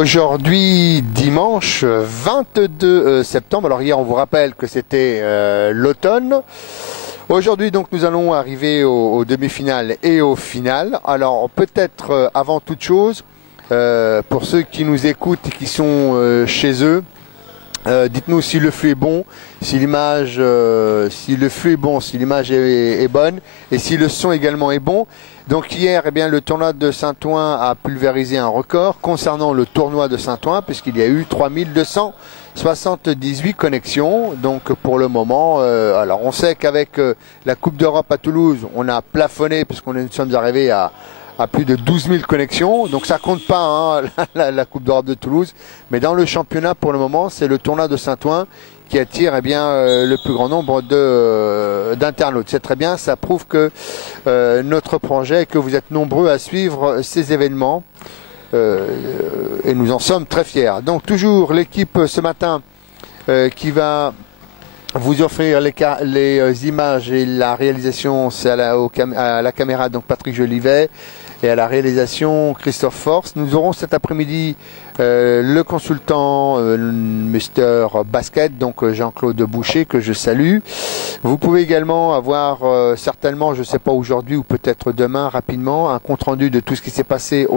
Aujourd'hui, dimanche 22 septembre. Alors hier, on vous rappelle que c'était l'automne. Aujourd'hui, donc, nous allons arriver aux demi-finales et aux finales. Alors, peut-être avant toute chose, pour ceux qui nous écoutent et qui sont chez eux, dites-nous si le flux est bon, si l'image, si le flux est bon, si l'image est bonne et si le son également est bon. Donc hier, eh bien, le tournoi de Saint-Ouen a pulvérisé un record concernant le tournoi de Saint-Ouen puisqu'il y a eu 3278 connexions. Donc pour le moment, alors on sait qu'avec la Coupe d'Europe à Toulouse, on a plafonné puisqu'on nous sommes arrivés à plus de 12 000 connexions, donc ça compte pas hein, la Coupe d'Europe de Toulouse, mais dans le championnat pour le moment, c'est le tournoi de Saint-Ouen qui attire eh bien le plus grand nombre d'internautes. C'est très bien, ça prouve que notre projet et que vous êtes nombreux à suivre ces événements et nous en sommes très fiers. Donc toujours l'équipe ce matin qui va vous offrir les images et la réalisation, c'est à la caméra donc Patrick Jolivet et à la réalisation Christophe Force. Nous aurons cet après-midi le consultant Mister Basket, donc Jean-Claude Boucher, que je salue. Vous pouvez également avoir certainement, je ne sais pas aujourd'hui ou peut-être demain rapidement, un compte-rendu de tout ce qui s'est passé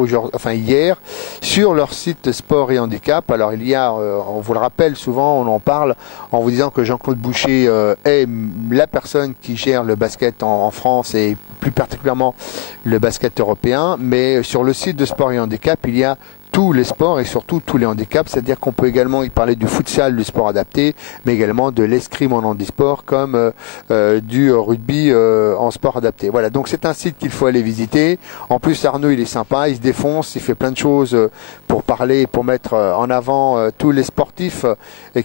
hier sur leur site Sport et Handicap. Alors il y a, on vous le rappelle souvent, on en parle en vous disant que Jean-Claude Boucher est la personne qui gère le basket en France et plus particulièrement le basket européen, mais sur le site de Sport et Handicap, il y a tous les sports et surtout tous les handicaps, c'est-à-dire qu'on peut également y parler du futsal, du sport adapté, mais également de l'escrime en handisport comme du rugby en sport adapté. Voilà, donc c'est un site qu'il faut aller visiter. En plus, Arnaud, il est sympa, il se défonce, il fait plein de choses pour parler, pour mettre en avant tous les sportifs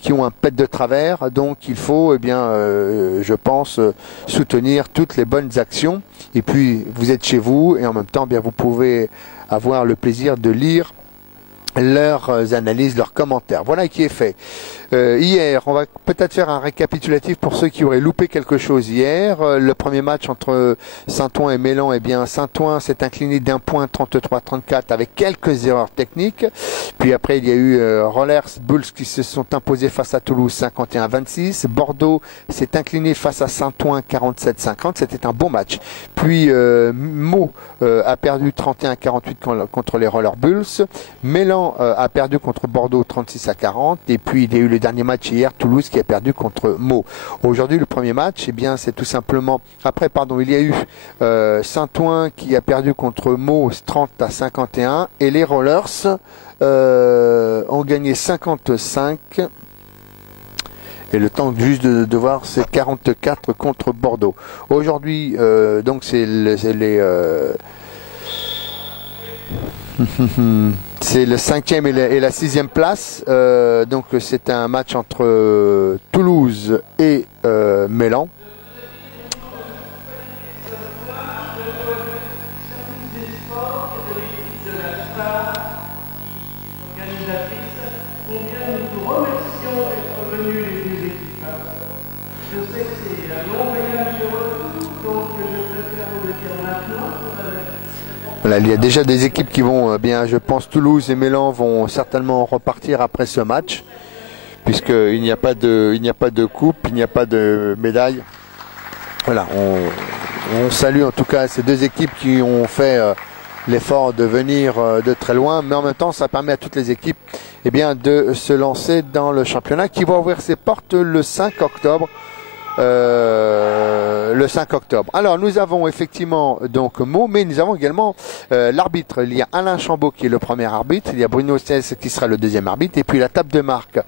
qui ont un pet de travers. Donc il faut, eh bien, je pense, soutenir toutes les bonnes actions. Et puis, vous êtes chez vous et en même temps, eh bien, vous pouvez avoir le plaisir de lire leurs analyses, leurs commentaires. Voilà qui est fait. Hier, on va peut-être faire un récapitulatif pour ceux qui auraient loupé quelque chose hier. Le premier match entre Saint-Ouen et Mélan, eh bien Saint-Ouen s'est incliné d'un point 33-34 avec quelques erreurs techniques. Puis après, il y a eu Rollers Bulls qui se sont imposés face à Toulouse 51-26. Bordeaux s'est incliné face à Saint-Ouen 47-50. C'était un bon match. Puis Meaux a perdu 31-48 contre les Rollers Bulls. Mélan a perdu contre Bordeaux 36-40. Et puis il y a eu le dernier match hier, Toulouse qui a perdu contre Meaux. Aujourd'hui, le premier match, eh bien, c'est tout simplement. Après, pardon, il y a eu Saint-Ouen qui a perdu contre Meaux 30-51 et les Rollers ont gagné 55. Et le temps juste de voir, c'est 44 contre Bordeaux. Aujourd'hui, donc c'est c'est le 5e et la 6e place. Donc c'est un match entre Toulouse et Mélan. Voilà, il y a déjà des équipes qui vont bien, je pense Toulouse et Mélan vont certainement repartir après ce match, puisqu'il n'y a pas de coupe, il n'y a pas de médaille. Voilà, on salue en tout cas ces deux équipes qui ont fait l'effort de venir de très loin, mais en même temps ça permet à toutes les équipes eh bien, de se lancer dans le championnat qui va ouvrir ses portes le 5 octobre. Alors nous avons effectivement donc Meaux, mais nous avons également l'arbitre. Il y a Alain Chambaud qui est le premier arbitre, il y a Bruno Cesse qui sera le deuxième arbitre, et puis la table de marque.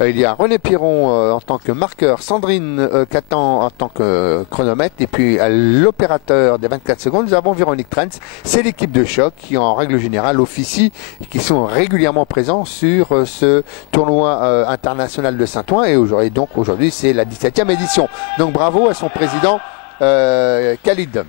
Il y a René Piron en tant que marqueur, Sandrine Catan en tant que chronomètre, et puis à l'opérateur des 24 secondes, nous avons Véronique Trentz. C'est l'équipe de choc qui en règle générale officie et qui sont régulièrement présents sur ce tournoi international de Saint-Ouen, et aujourd'hui c'est la 17e édition. Donc bravo à son président Khalid.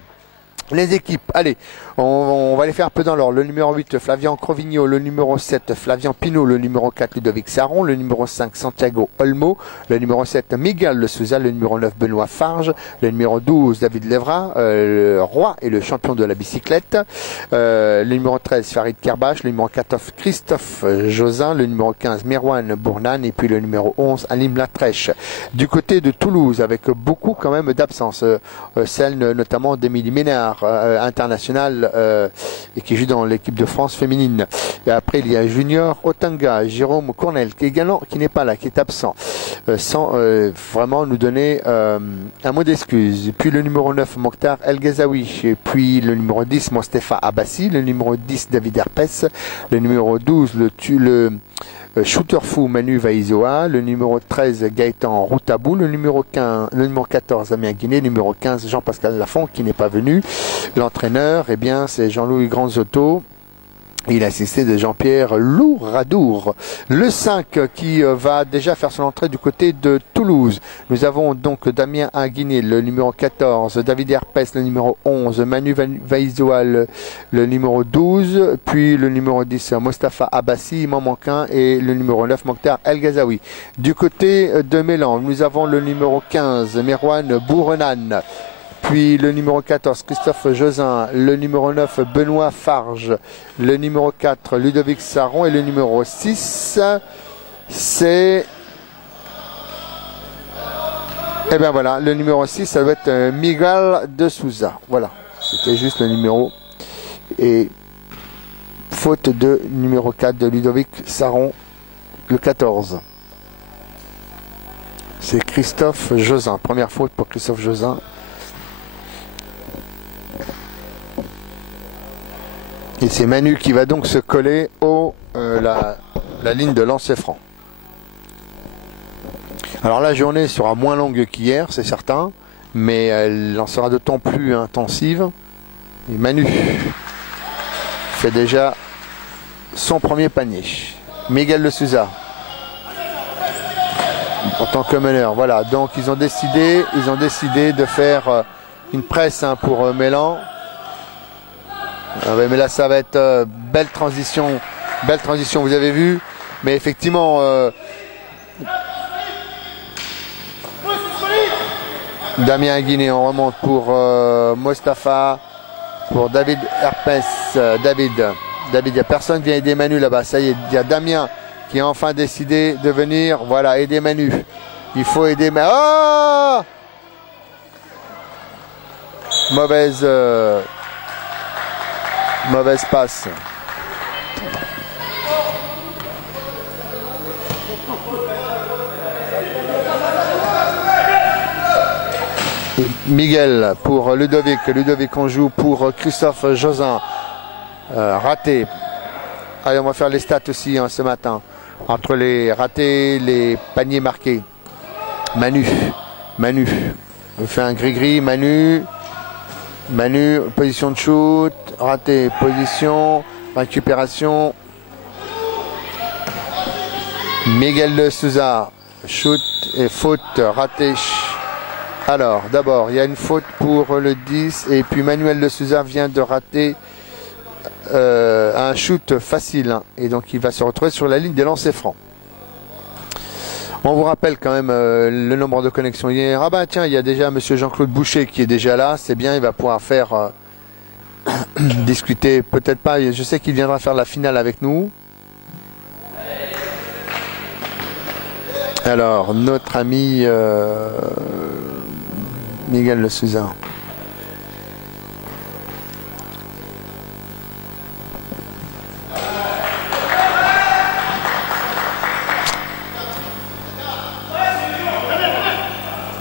Les équipes, allez, on va les faire un peu dans l'ordre. Le numéro 8, Flavian Crovigno. Le numéro 7, Flavian Pinot. Le numéro 4, Ludovic Saron. Le numéro 5, Santiago Olmo. Le numéro 7, Miguel Le Souza. Le numéro 9, Benoît Farge. Le numéro 12, David Levra, le roi et le champion de la bicyclette. Le numéro 13, Farid Kerbache. Le numéro 14, Christophe Josin. Le numéro 15, Merwan Bournan. Et puis le numéro 11, Alim Latrèche. Du côté de Toulouse, avec beaucoup quand même d'absence. Celle notamment d'Émilie Ménard. International et qui joue dans l'équipe de France féminine. Et après il y a Junior Otanga, Jérôme Cournel qui est également, qui n'est pas là, qui est absent, sans vraiment nous donner un mot d'excuse. Puis le numéro 9 Mokhtar El Ghazaoui, et puis le numéro 10 Mostefa Abbassi, le numéro 10 David Herpes, le numéro 12 le Shooter Fou Manu Vaizoa, le numéro 13 Gaëtan Routabou, le numéro 14 Damien Guinet, le numéro 15 Jean-Pascal Lafont qui n'est pas venu. L'entraîneur, eh bien, c'est Jean-Louis Granzotto. Il est assisté de Jean-Pierre Louradour. Le 5 qui va déjà faire son entrée du côté de Toulouse. Nous avons donc Damien Aguiné, le numéro 14, David Herpes, le numéro 11, Manu Vaizoa, le numéro 12, puis le numéro 10, Mostafa Abbassi, il m'en manque un, et le numéro 9, Mokhtar El Ghazaoui. Du côté de Mélan, nous avons le numéro 15, Merwan Bourrenan. Puis le numéro 14, Christophe Josin, le numéro 9, Benoît Farge, le numéro 4, Ludovic Saron, et le numéro 6, c'est... Eh bien voilà, le numéro 6, ça doit être Miguel de Souza. Voilà, c'était juste le numéro. Et faute de numéro 4 de Ludovic Saron, le 14. C'est Christophe Josin, première faute pour Christophe Josin. Et c'est Manu qui va donc se coller la ligne de lancer franc. Alors la journée sera moins longue qu'hier, c'est certain, mais elle en sera d'autant plus intensive. Et Manu fait déjà son premier panier. Miguel Le Souza en tant que meneur. Voilà, donc ils ont décidé de faire une presse pour Mélan. Mais là ça va être belle transition, vous avez vu, mais effectivement Damien Guiné, on remonte pour Mostafa, pour David Herpes. David, il n'y a personne qui vient aider Manu là-bas, ça y est, il y a Damien qui a enfin décidé de venir, voilà, aider Manu. Il faut aider Manu. Oh, mauvaise passe. Miguel pour Ludovic. Ludovic on joue pour Christophe Josin. Raté. Allez, on va faire les stats aussi ce matin. Entre les ratés, les paniers marqués. Manu. On fait un gris-gris. Manu, position de shoot, raté, position, récupération. Miguel de Souza, shoot et faute, raté. Alors, d'abord, il y a une faute pour le 10 et puis Manuel de Souza vient de rater un shoot facile. Et donc, il va se retrouver sur la ligne des lancers francs. On vous rappelle quand même le nombre de connexions hier. Ah bah tiens, il y a déjà monsieur Jean-Claude Boucher qui est déjà là. C'est bien, il va pouvoir faire discuter. Peut-être pas, je sais qu'il viendra faire la finale avec nous. Alors, notre ami Miguel Le Souza.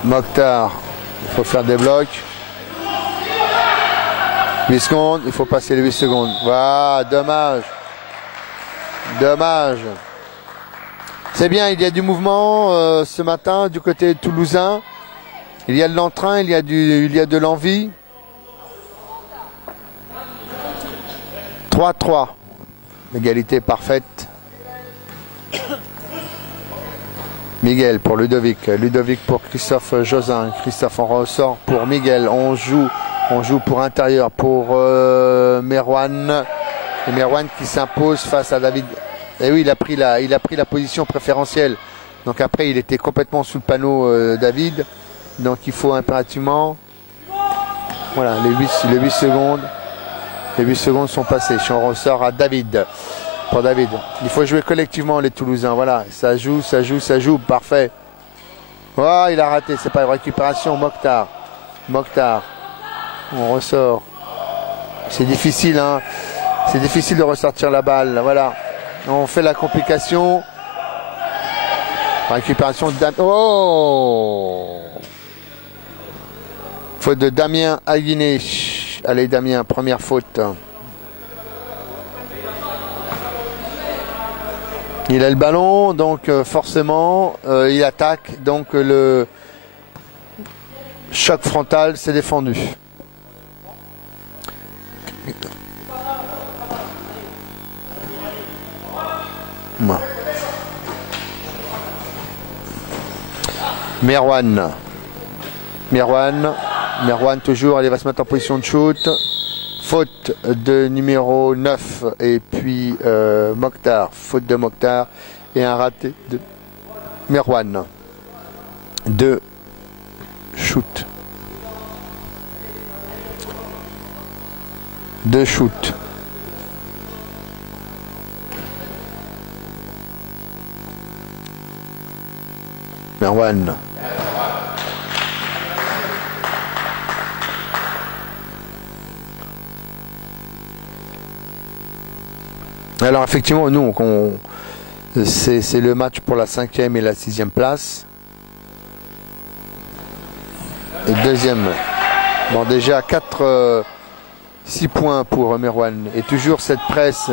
Mokhtar, il faut faire des blocs. 8 secondes, il faut passer les 8 secondes. Voilà, dommage. C'est bien, il y a du mouvement ce matin du côté toulousain. Il y a de l'entrain, il y a de l'envie. 3-3. Égalité parfaite. Miguel pour Ludovic. Ludovic pour Christophe Josin. Christophe en ressort pour Miguel. On joue On joue pour intérieur pour Merwan. Et Merwan qui s'impose face à David. Et oui, il a pris la position préférentielle. Donc après, il était complètement sous le panneau David. Donc il faut impérativement... Voilà, les 8 secondes. Les 8 secondes sont passées. Si on ressort à David. Pour David. Il faut jouer collectivement les Toulousains. Voilà, ça joue. Parfait. Oh, il a raté. C'est pas une récupération. Mokhtar. On ressort. C'est difficile, hein. C'est difficile de ressortir la balle. Voilà. On fait la complication. Récupération de Damien. Oh! Faute de Damien Aguiné. Allez, Damien, première faute. Il a le ballon, donc forcément, il attaque. Donc le choc frontal s'est défendu. Merwan toujours, il va se mettre en position de shoot. Faute de numéro 9 et puis Mokhtar. Faute de Mokhtar et un raté de Merwan. 2 shoots. 2 shoots. Merwan. Alors effectivement, nous, c'est le match pour la 5e et la 6e place. Et deuxième. Bon, déjà 6 points pour Merwan. Et toujours cette presse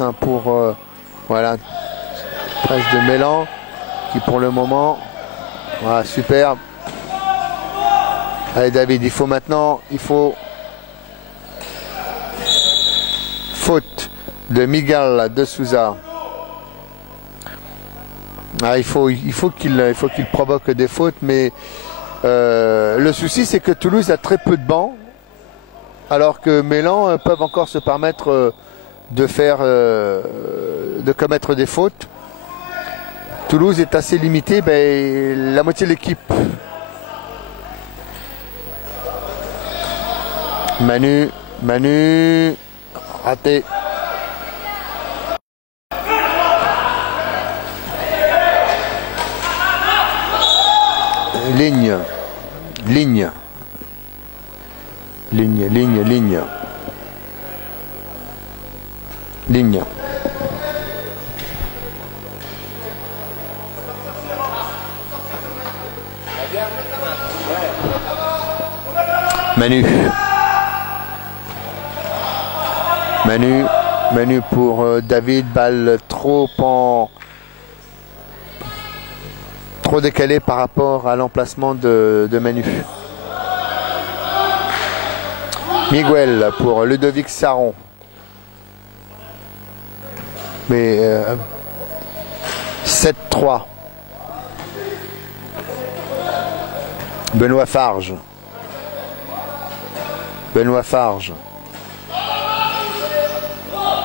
hein, pour voilà, presse de Mélan qui pour le moment, voilà, superbe. Allez David, il faut faute de Miguel de Souza. Ah, il faut qu'il provoque des fautes, mais le souci c'est que Toulouse a très peu de bancs, alors que Mélan peuvent encore se permettre de commettre des fautes. Toulouse est assez limité, la moitié de l'équipe. Manu, raté. Ligne. Manu pour David, balle trop décalée par rapport à l'emplacement de Manu. Miguel pour Ludovic Saron. Mais 7-3. Benoît Farge.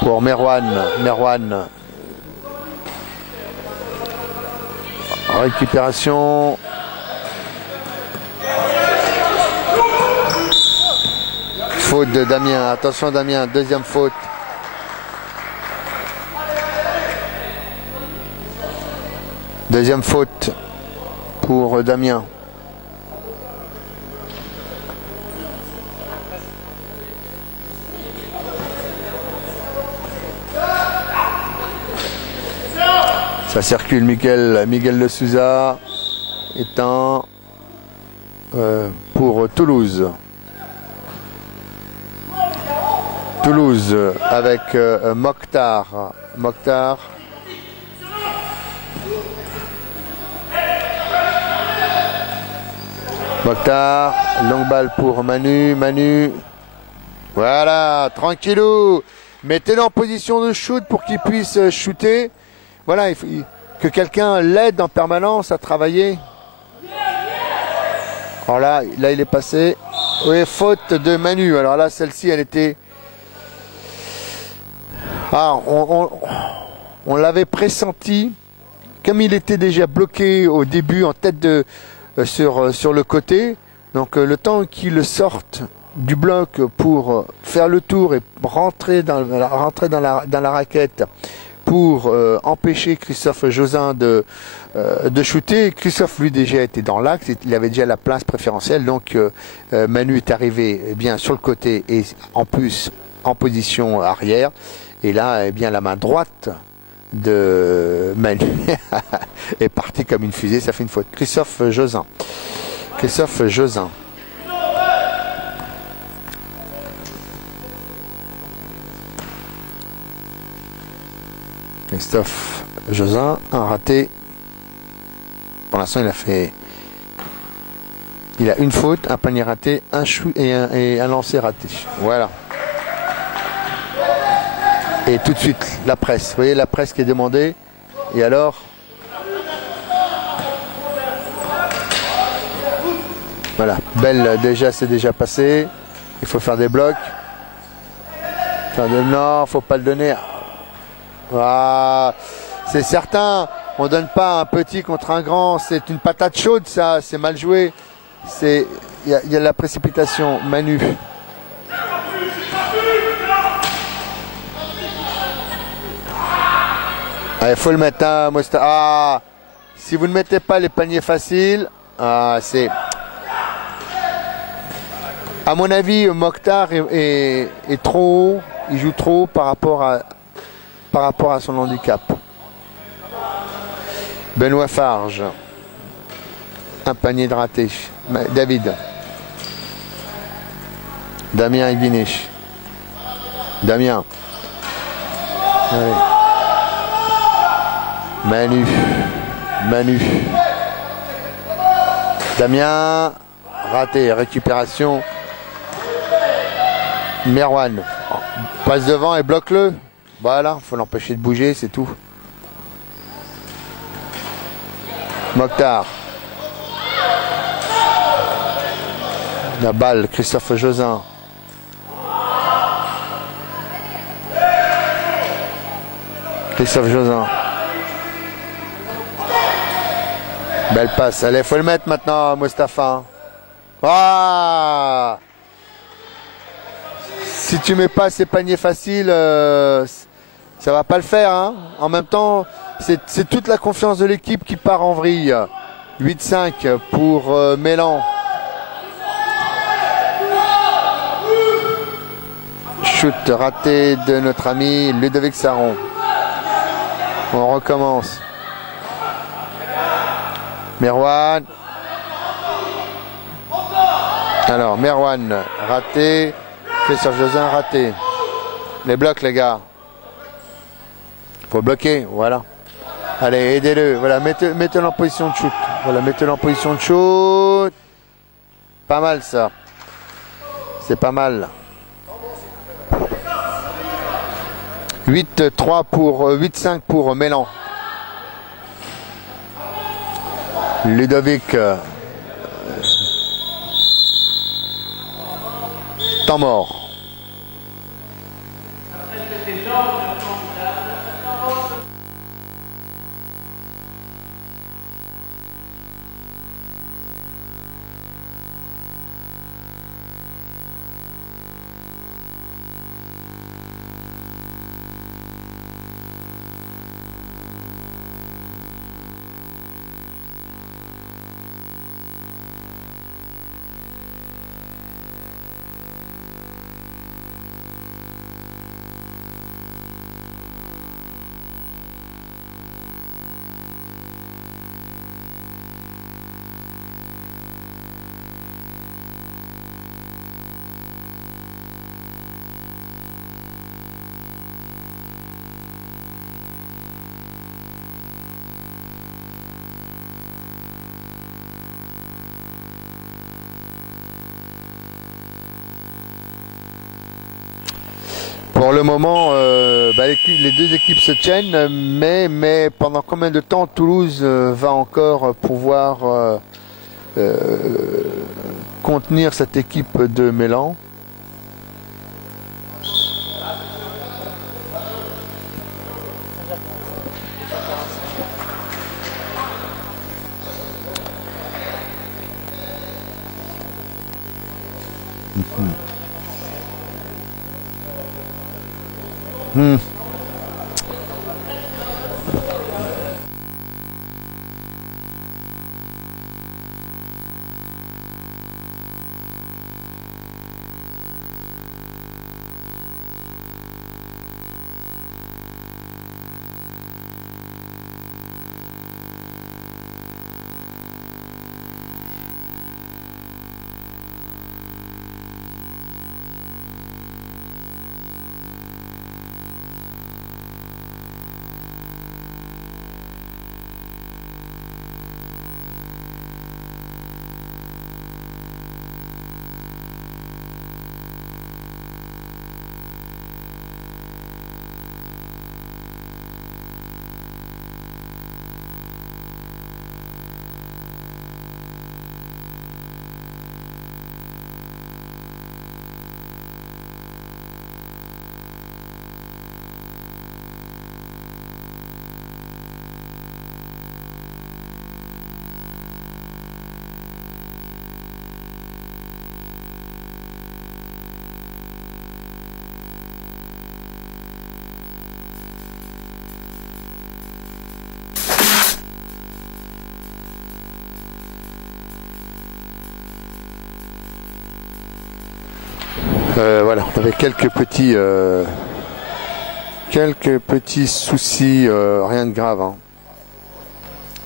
Pour Merwan. Récupération. Faute de Damien. Attention Damien, deuxième faute. Deuxième faute pour Damien. Ça circule, Miguel de Souza est un pour Toulouse. Toulouse avec Mokhtar. Longue balle pour Manu. Voilà, tranquillou. Mettez-le en position de shoot pour qu'il puisse shooter. Voilà, il faut que quelqu'un l'aide en permanence à travailler. Alors là, il est passé. Oui, faute de Manu. Alors là, celle-ci, elle était... Ah, on l'avait pressenti. Comme il était déjà bloqué au début en tête de sur le côté, donc le temps qu'il sorte du bloc pour faire le tour et rentrer dans la raquette pour empêcher Christophe Jozin de shooter. Christophe lui déjà était dans l'axe, il avait déjà la place préférentielle, donc Manu est arrivé bien sur le côté et en plus en position arrière. Et là, eh bien, la main droite de Manu est partie comme une fusée, ça fait une faute. Christophe Jozin. Christophe Jozin. Christophe Jozin, un raté. Pour l'instant, il a une faute, un panier raté, un shoot et un lancer raté. Voilà. Et tout de suite, la presse. Vous voyez la presse qui est demandée. Et alors, voilà, Belle déjà, c'est déjà passé. Il faut faire des blocs. Non, faut pas le donner. Ah, c'est certain. On donne pas un petit contre un grand. C'est une patate chaude, ça. C'est mal joué. Il y a la précipitation. Manu. Il faut le mettre, hein, Ah, si vous ne mettez pas les paniers faciles, c'est... À mon avis, Mokhtar est trop haut, il joue trop haut par rapport à son handicap. Benoît Farge. Un panier de raté. David. Damien Iguinich. Damien. Allez. Manu. Damien, raté, récupération. Merwan, passe devant et bloque-le. Voilà, faut l'empêcher de bouger, c'est tout. Mokhtar. La balle, Christophe Jozin. Christophe Jozin. Belle passe. Allez, faut le mettre maintenant, Mostafa. Ah, si tu mets pas ces paniers faciles, ça va pas le faire. Hein. En même temps, c'est toute la confiance de l'équipe qui part en vrille. 8-5 pour Mélan. Shoot raté de notre ami Ludovic Saron. On recommence. Merwan. Alors, Merwan, raté. Christophe Jozin, raté. Les blocs, les gars. Faut bloquer, voilà. Allez, aidez-le. Voilà, mettez-le en position de shoot. Voilà, mettez-le en position de shoot. Pas mal, ça. C'est pas mal. 8-3 pour 8-5 pour Mélan. Ludovic. Temps mort. Pour le moment, les deux équipes se tiennent, mais pendant combien de temps Toulouse va encore pouvoir contenir cette équipe de Mélan. Voilà, on avait quelques petits soucis, rien de grave, hein.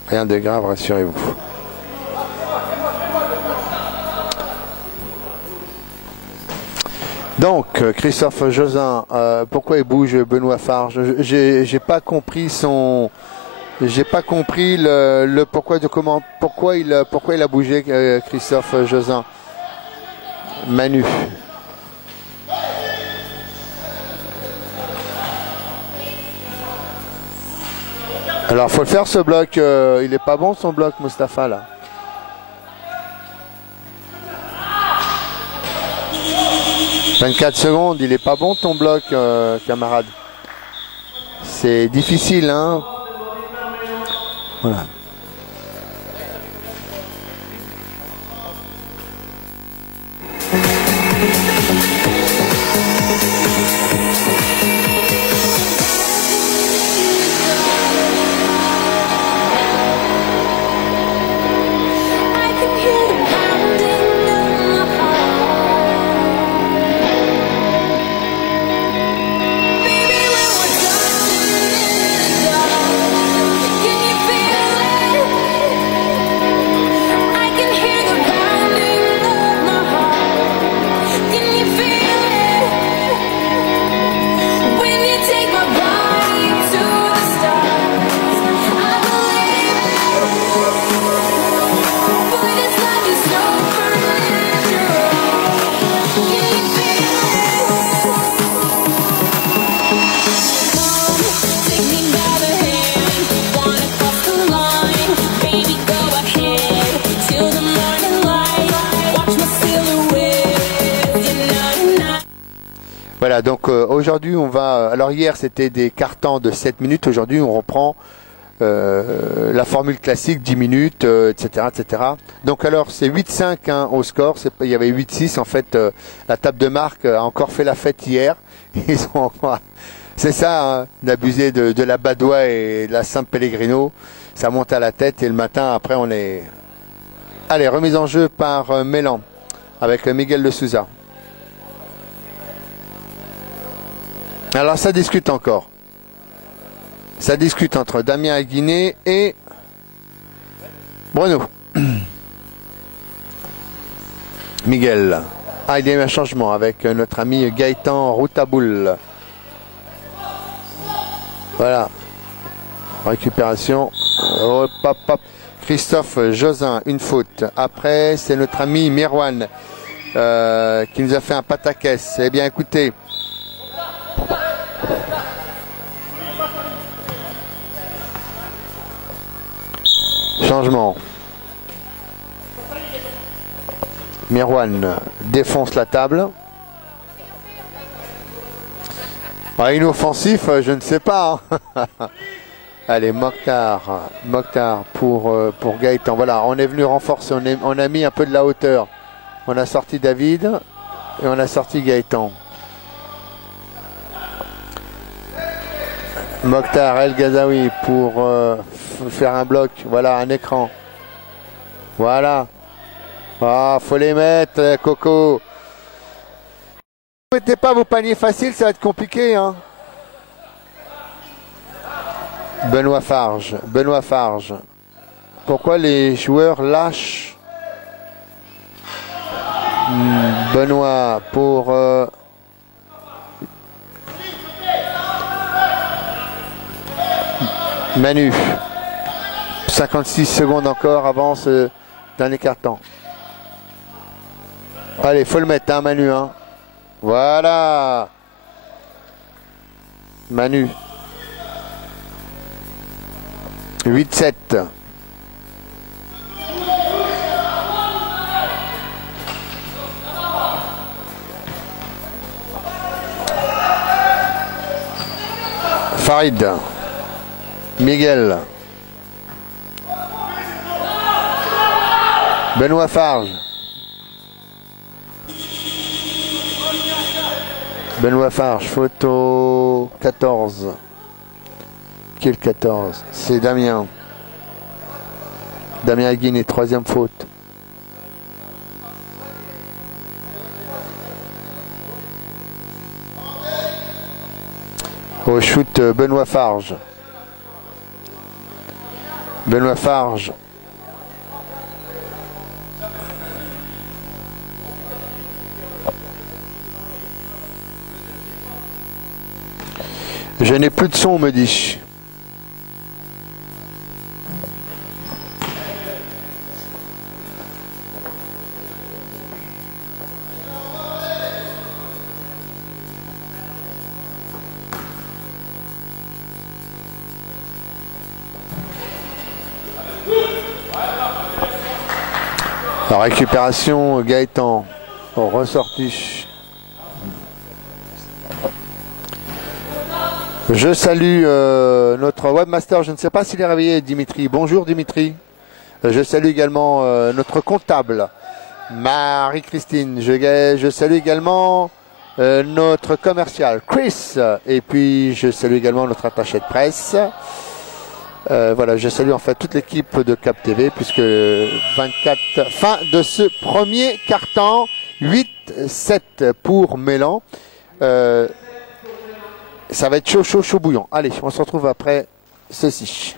Rien de grave, rassurez-vous. Donc, Christophe Josin, pourquoi il bouge Benoît Farge? J'ai pas compris son, j'ai pas compris le pourquoi de comment, pourquoi il a bougé Christophe Josin. Manu. Alors faut le faire ce bloc, il est pas bon son bloc Mustapha là. « 24 secondes, il est pas bon ton bloc camarade. C'est difficile hein. Voilà. Voilà, donc aujourd'hui on va... Alors hier c'était des cartons de 7 minutes, aujourd'hui on reprend la formule classique 10 minutes, etc., etc. Donc alors c'est 8-5 hein, au score, il y avait 8-6 en fait, la table de marque a encore fait la fête hier. Ils sont encore... C'est ça, hein, d'abuser de la Badois et de la San Pellegrino, ça monte à la tête et le matin après on est... Allez, remise en jeu par Mélan avec Miguel de Souza. Alors ça discute encore. Ça discute entre Damien Aguiné et Bruno. Miguel. Ah, il y a eu un changement avec notre ami Gaëtan Routaboul. Voilà. Récupération. Hop, hop, hop. Christophe Josin, une faute. Après, c'est notre ami Mirwan qui nous a fait un pataquès. Eh bien, écoutez. Changement. Mirwan défonce la table. Ah, inoffensif, je ne sais pas. Hein. Allez, Mokhtar pour Gaëtan. Voilà, on est venu renforcer, on a mis un peu de la hauteur. On a sorti David et on a sorti Gaëtan. Mokhtar El Ghazaoui pour faire un bloc. Voilà, un écran. Voilà. Ah, faut les mettre, Coco. Ne mettez pas vos paniers faciles, ça va être compliqué. Hein. Benoît Farge. Pourquoi les joueurs lâchent Benoît pour Manu. 56 secondes encore avant ce dernier carton. Allez, faut le mettre, hein, Manu. Hein. Voilà. Manu. 8-7. Farid. Miguel. Benoît Farge. Benoît Farge, photo 14. Qui est le 14? C'est Damien. Damien Guiné, troisième faute. Au shoot, Benoît Farge. Benoît Farge. Je n'ai plus de son, on me dit. La récupération, Gaëtan, ressorti. Je salue notre webmaster, je ne sais pas s'il est réveillé, Dimitri. Bonjour Dimitri. Je salue également notre comptable, Marie-Christine. Je salue également notre commercial, Chris. Et puis je salue également notre attaché de presse. Voilà, je salue en fait toute l'équipe de Cap TV puisque 24, fin de ce premier carton, 8-7 pour Mélan. Ça va être chaud bouillant. Allez, on se retrouve après ceci.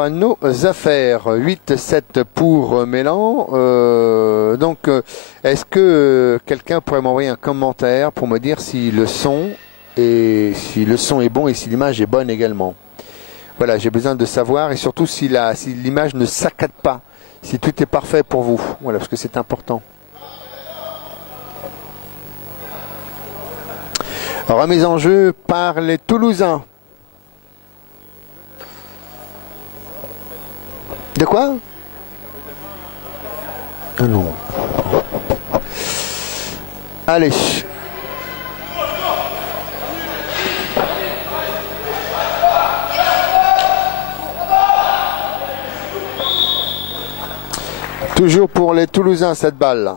à nos affaires. 8-7 pour Mélan. Donc, est-ce que quelqu'un pourrait m'envoyer un commentaire pour me dire si le son est bon et si l'image est bonne également? Voilà, j'ai besoin de savoir et surtout si l'image ne saccade pas, si tout est parfait pour vous. Voilà, parce que c'est important. Remise en jeu par les Toulousains. De quoi? Non. Allez. Toujours pour les Toulousains cette balle.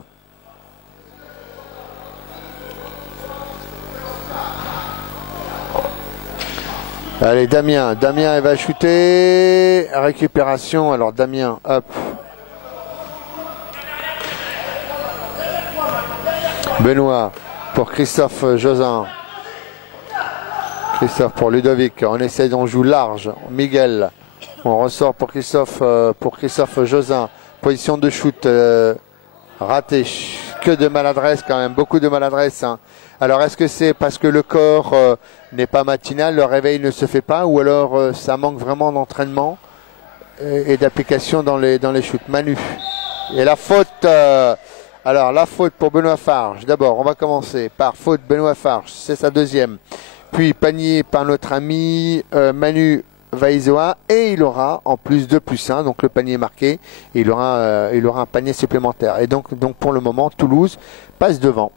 Allez, Damien, il va shooter. Récupération, alors Damien, hop. Benoît pour Christophe Josin. Christophe pour Ludovic. On essaie d'en jouer large. Miguel. On ressort pour Christophe Josin. Position de shoot raté. Que de maladresse quand même. Beaucoup de maladresse. Hein. Alors est-ce que c'est parce que le corps n'est pas matinal, le réveil ne se fait pas, ou alors ça manque vraiment d'entraînement et d'application dans les shoots? Manu. Et la faute. Alors la faute pour Benoît Farge. D'abord, on va commencer par faute Benoît Farge. C'est sa deuxième. Puis panier par notre ami Manu Vaizoa. Et il aura en plus 2+1, donc le panier marqué. Et il aura un panier supplémentaire. Et donc pour le moment, Toulouse passe devant.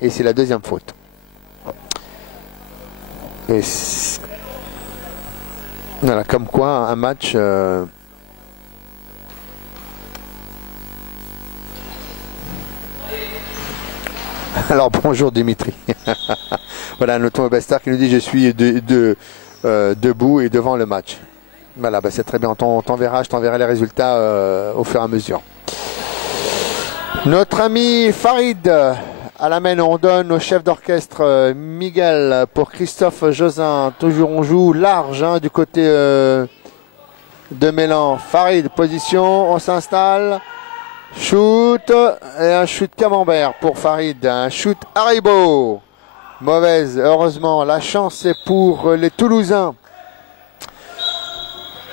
Et c'est la deuxième faute. Et voilà, comme quoi un match... Alors bonjour Dimitri. Voilà, notre Bastar qui nous dit je suis debout et devant le match. Voilà, bah c'est très bien, je t'enverrai les résultats au fur et à mesure. Notre ami Farid à la main, on donne au chef d'orchestre Miguel pour Christophe Josin. Toujours on joue large hein, du côté de Mélan. Farid, position, on s'installe. Shoot et un shoot camembert pour Farid. Un shoot Haribo. Mauvaise, heureusement. La chance c'est pour les Toulousains.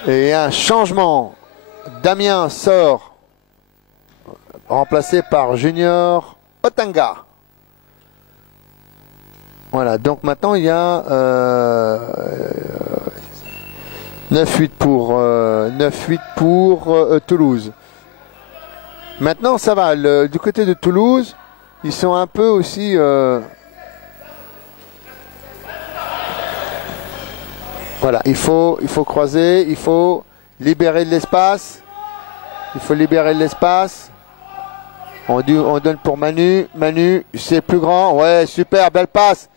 Et un changement. Damien sort. Remplacé par Junior Otanga. Voilà, donc maintenant il y a 9-8 pour Toulouse. Maintenant ça va, du côté de Toulouse, ils sont un peu aussi... Voilà, il faut croiser, il faut libérer de l'espace. Il faut libérer de l'espace. On donne pour Manu. Manu, c'est plus grand. Ouais, super, belle passe.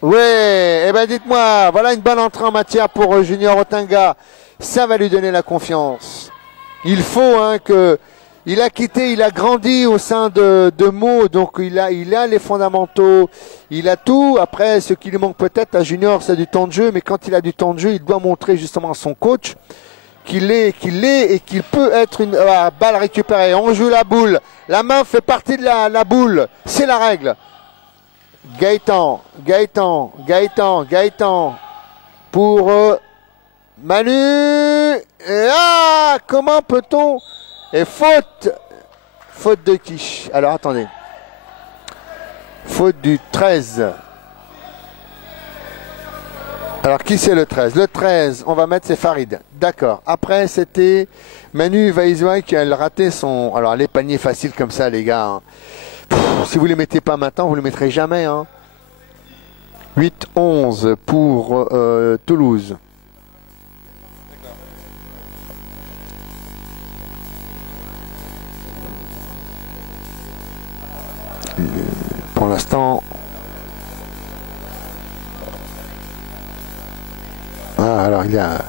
Ouais, eh ben dites-moi, voilà une bonne entrée en matière pour Junior Otanga. Ça va lui donner la confiance. Il faut hein, que... Il a grandi au sein de Meaux, donc il a les fondamentaux, il a tout. Après, ce qui lui manque peut-être à Junior, c'est du temps de jeu, mais quand il a du temps de jeu, il doit montrer justement à son coach qu'il est et qu'il peut être une balle récupérée. On joue la boule, la main fait partie de la boule, c'est la règle. Gaëtan pour Manu. Et comment peut-on... Et faute de qui? Alors attendez. Faute du 13. Alors qui c'est le 13? Le 13, on va mettre c'est Farid. D'accord. Après c'était Manu Vaizoa qui a raté son... Alors les paniers faciles comme ça les gars. Hein. Si vous les mettez pas maintenant, vous les mettrez jamais. Hein. 8-11 pour Toulouse. Pour l'instant, alors il y a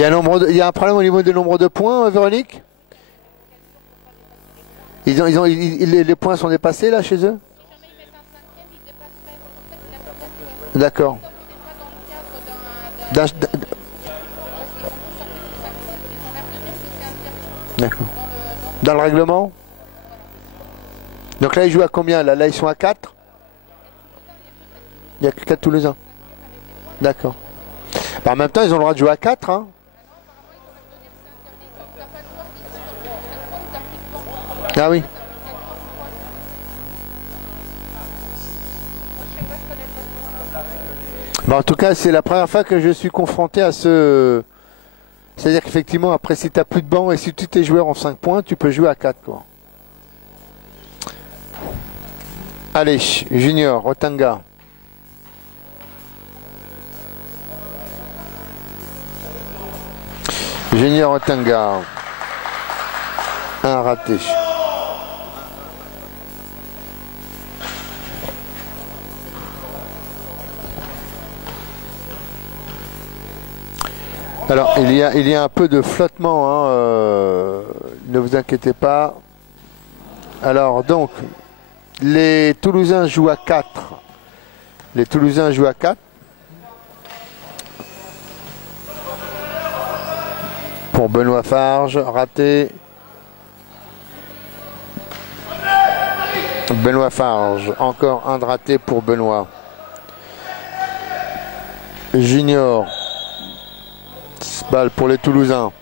Il y a un problème au niveau du nombre de points, Véronique? Les points sont dépassés là chez eux? D'accord. D'accord. Dans le règlement? Donc là, ils jouent à combien? Là, ils sont à 4? Il n'y a que 4 Toulousains. D'accord. Bah, en même temps, ils ont le droit de jouer à 4. Hein. Ah oui. Bah, en tout cas, c'est la première fois que je suis confronté à ce... C'est-à-dire qu'effectivement, après, si tu n'as plus de banc et si tous tes joueurs ont 5 points, tu peux jouer à 4. Quoi. Allez, Junior, Otanga. Junior Otanga. Un raté. Alors, il y a un peu de flottement, hein, ne vous inquiétez pas. Alors, donc, les Toulousains jouent à 4. Les Toulousains jouent à 4. Pour Benoît Farge, raté. Benoît Farge, encore un de raté pour Benoît. Junior. Balle pour les Toulousains.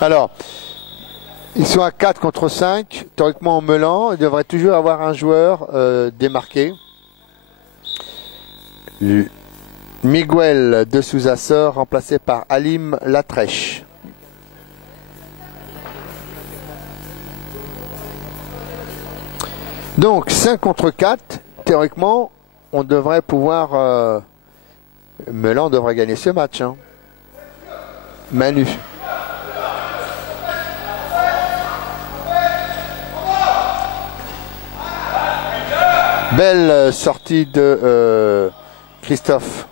Alors, ils sont à 4 contre 5. Théoriquement, en Melan, il devrait toujours avoir un joueur démarqué. Miguel de Souza sort, remplacé par Alim Latrèche. Donc, 5 contre 4. Théoriquement, on devrait pouvoir... Melan devrait gagner ce match. Hein. Manu. Belle sortie de Christophe.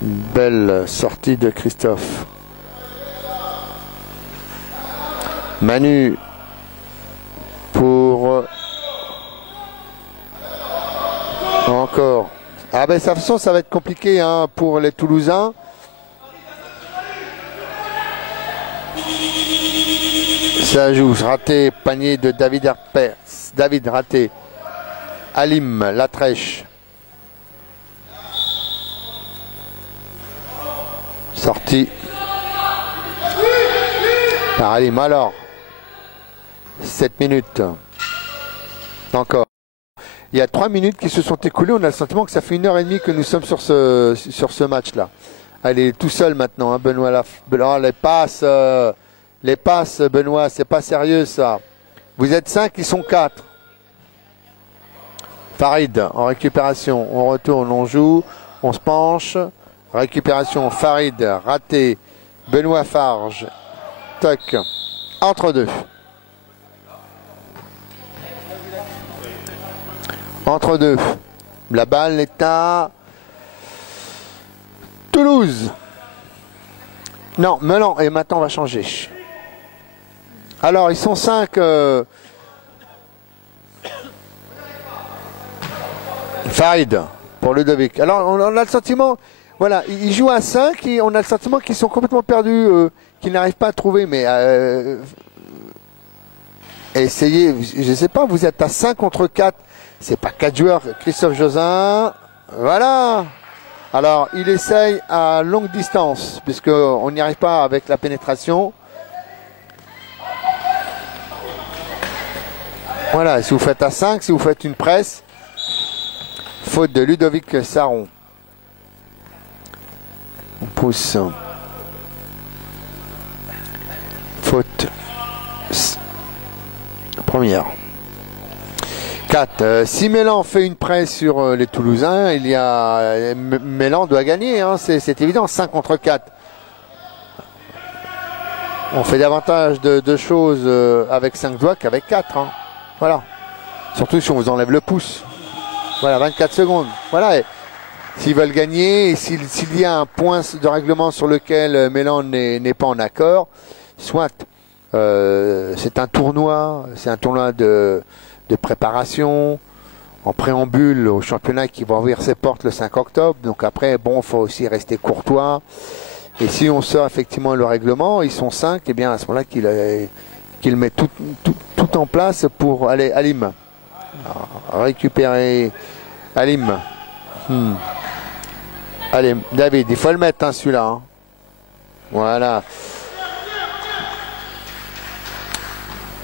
Belle sortie de Christophe. Manu pour... Encore. Ah ben de toute façon ça va être compliqué hein, pour les Toulousains. Ça joue, raté, panier de David Herpers. David raté. Alim Latrèche. Sortie. Par Alim. Alors. 7 minutes. Encore. Il y a 3 minutes qui se sont écoulées. On a le sentiment que ça fait 1h30 que nous sommes sur ce match-là. Elle est tout seul maintenant, hein, Benoît. Les passes, Benoît, c'est pas sérieux ça. Vous êtes 5, ils sont 4. Farid en récupération. On retourne, on joue, on se penche. Récupération, Farid, raté. Benoît Farge. Toc. Entre deux. Entre deux. La balle est à Toulouse. Non, Melan. Et maintenant, on va changer. Alors, ils sont 5. Farid pour Ludovic. Alors, on a le sentiment... Voilà, ils jouent à 5 et on a le sentiment qu'ils sont complètement perdus, qu'ils n'arrivent pas à trouver. Mais essayez, je ne sais pas, vous êtes à 5 contre 4. C'est pas 4 joueurs. Christophe Josin. Voilà. Alors, il essaye à longue distance, puisqu'on n'y arrive pas avec la pénétration. Voilà, si vous faites à 5, si vous faites une presse, faute de Ludovic Saron. On pousse. Faute. Première. 4. Si Mélan fait une presse sur les Toulousains, il y a Mélan doit gagner, hein, c'est évident, 5 contre 4. On fait davantage de choses avec 5 doigts qu'avec 4. Hein. Voilà. Surtout si on vous enlève le pouce. Voilà, 24 secondes. Voilà. s'ils veulent gagner, et s'il y a un point de règlement sur lequel Mélan n'est pas en accord, soit c'est un tournoi de préparation, en préambule au championnat qui va ouvrir ses portes le 5 octobre. Donc après, bon, il faut aussi rester courtois. Et si on sort effectivement le règlement, ils sont 5, et bien à ce moment-là qu'il met tout en place pour aller Alim. Récupérer Alim. Alim, David, il faut le mettre hein, celui-là. Hein. Voilà.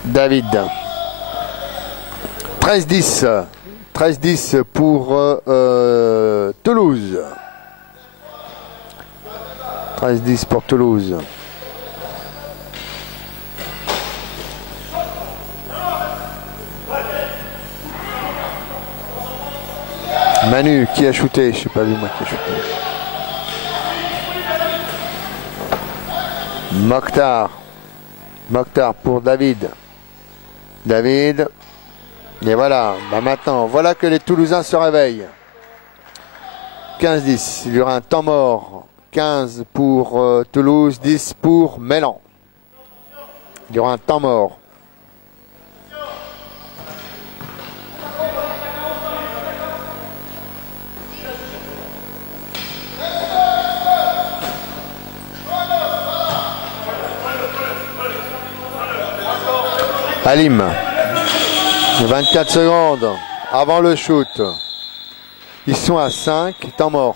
David. 13-10. 13-10 pour Toulouse. 13-10 pour Toulouse. Manu, qui a shooté? Je sais pas vu moi qui a shooté. Mokhtar pour David. David. Et voilà, bah maintenant, voilà que les Toulousains se réveillent. 15-10, il y aura un temps mort. 15 pour Toulouse, 10 pour Mélan. Il y aura un temps mort. Alim. 24 secondes avant le shoot. Ils sont à 5, temps mort.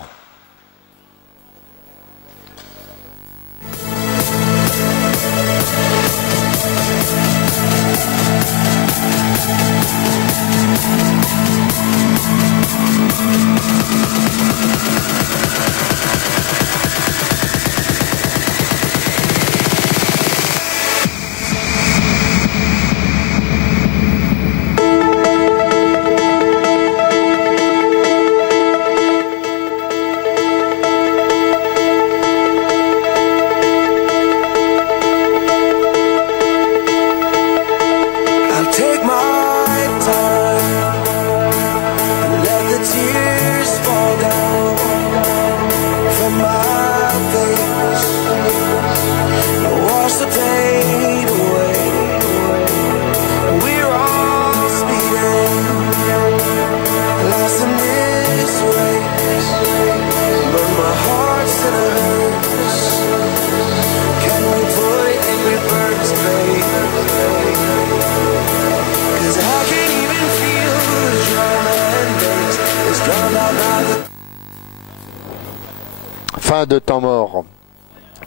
Fin de temps mort.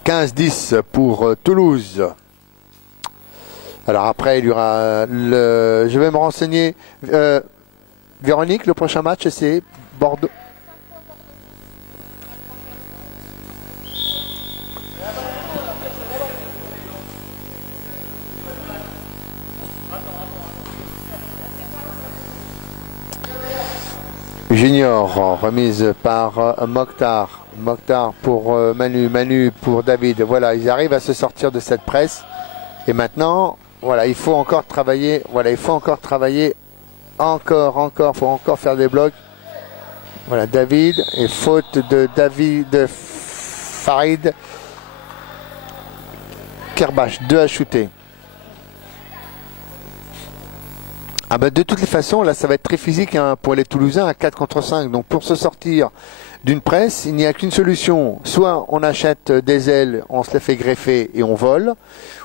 15-10 pour Toulouse. Alors après, il y aura le... Je vais me renseigner. Véronique, le prochain match, c'est Bordeaux. Junior, remise par Mokhtar. Mokhtar pour Manu, Manu pour David. Voilà, ils arrivent à se sortir de cette presse. Et maintenant, voilà, il faut encore travailler. Voilà, il faut encore travailler. Faut encore faire des blocs. Voilà, David. Et faute de Farid. Kerbach, 2 à shooter. Ah bah de toutes les façons, là ça va être très physique hein, pour les Toulousains à 4 contre 5. Donc pour se sortir d'une presse, il n'y a qu'une solution. Soit on achète des ailes, on se les fait greffer et on vole.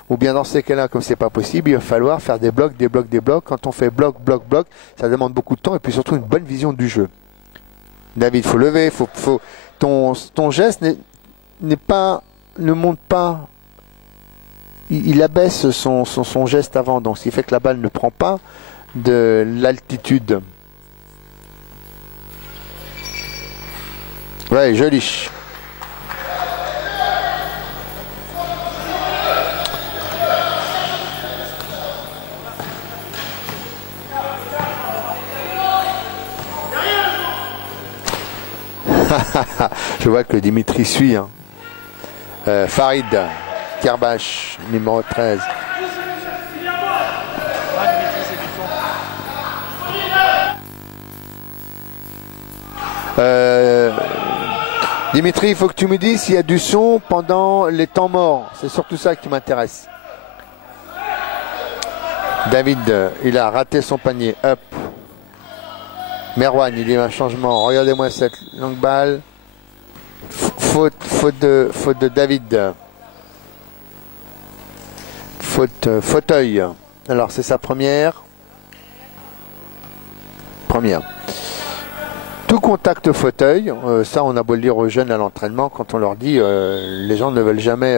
Ou bien dans ces cas-là, comme c'est pas possible, il va falloir faire des blocs, des blocs, des blocs. Quand on fait bloc, bloc, bloc, ça demande beaucoup de temps et puis surtout une bonne vision du jeu. David, faut lever, ton geste ne monte pas. Il abaisse son geste avant, donc ce qui fait que la balle ne prend pas de l'altitude. Ouais, joli. Je vois que Dimitri suit. Hein. Farid Kerbach, numéro 13. Dimitri, il faut que tu me dises s'il y a du son pendant les temps morts. C'est surtout ça qui m'intéresse. David, il a raté son panier. Up. Merwan, il y a un changement. Regardez-moi cette longue balle. Faute de David. Fauteuil. Alors c'est sa première. Tout contact fauteuil, ça on a beau le dire aux jeunes à l'entraînement, quand on leur dit, les gens ne veulent jamais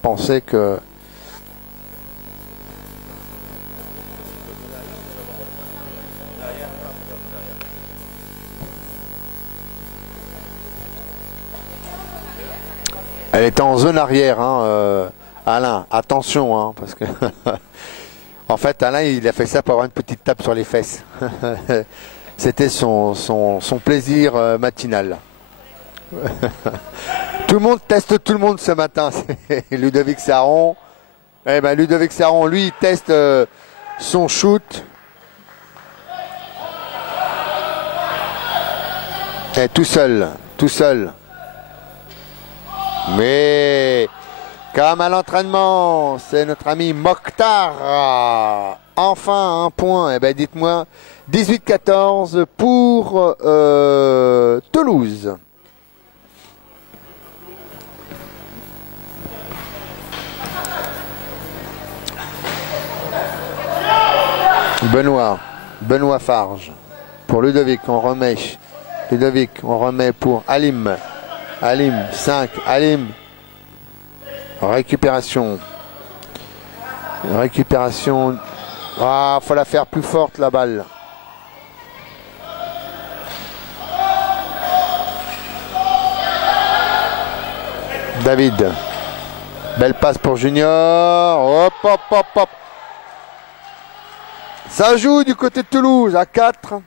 penser que... Elle était en zone arrière, hein, Alain, attention, hein, parce que... En fait, Alain, il a fait ça pour avoir une petite tape sur les fesses. C'était son plaisir matinal. Tout le monde teste tout le monde ce matin. Ludovic Saron. Eh ben, Ludovic Saron, lui, il teste son shoot. Et tout seul. Mais... Comme à l'entraînement, c'est notre ami Mokhtar. Enfin un point. Eh ben dites-moi, 18-14 pour Toulouse. Benoît Farge. Pour Ludovic, on remet. Ludovic, on remet pour Alim. Alim, 5. Alim. Récupération. Ah, faut la faire plus forte la balle. David. Belle passe pour Junior. Hop. Ça joue du côté de Toulouse à 4.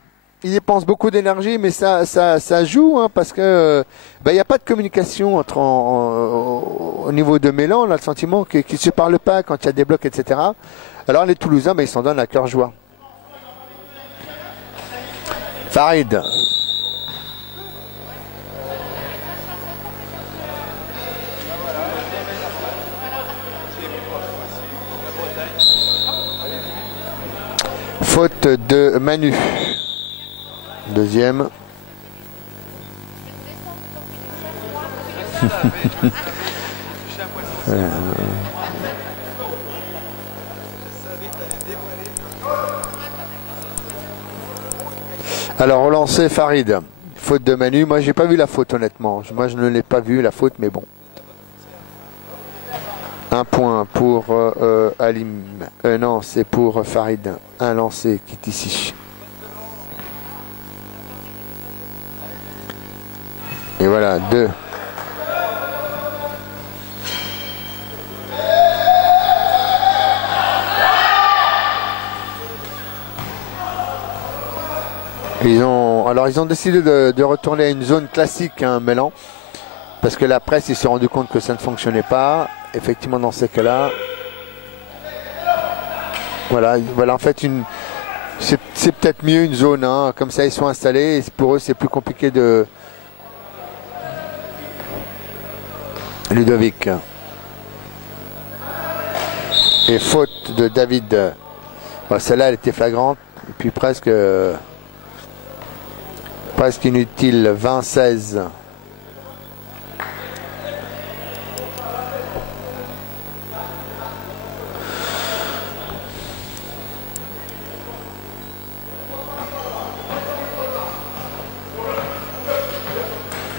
Il dépense beaucoup d'énergie, mais ça joue, hein, parce que il n'y a pas de communication au niveau de Mélan. On a le sentiment qu'ils ne se parlent pas quand il y a des blocs, etc. Alors les Toulousains, ils s'en donnent à cœur joie. Farid. Faute de Manu. Deuxième. Alors relancer Farid. Faute de Manu. Moi j'ai pas vu la faute honnêtement. Moi je ne l'ai pas vu la faute, mais bon. Un point pour Alim. Non, c'est pour Farid. Un lancé qui est ici. Et voilà, 2. Ils ont décidé de retourner à une zone classique, hein, Mélan, parce que la presse, ils se sont rendus compte que ça ne fonctionnait pas. Effectivement, dans ces cas-là, voilà, en fait, c'est peut-être mieux une zone, hein, comme ça ils sont installés, et pour eux c'est plus compliqué de... Ludovic. Et faute de David. Bon, celle-là, elle était flagrante. Et puis presque inutile. 20-16.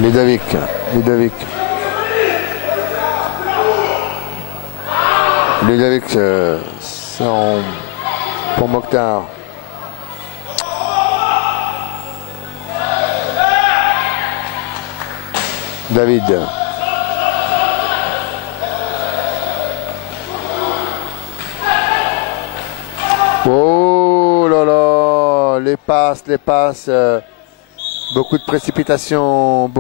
Ludovic. Ludovic, pour Mokhtar. David. Oh là là, les passes. Beaucoup de précipitation.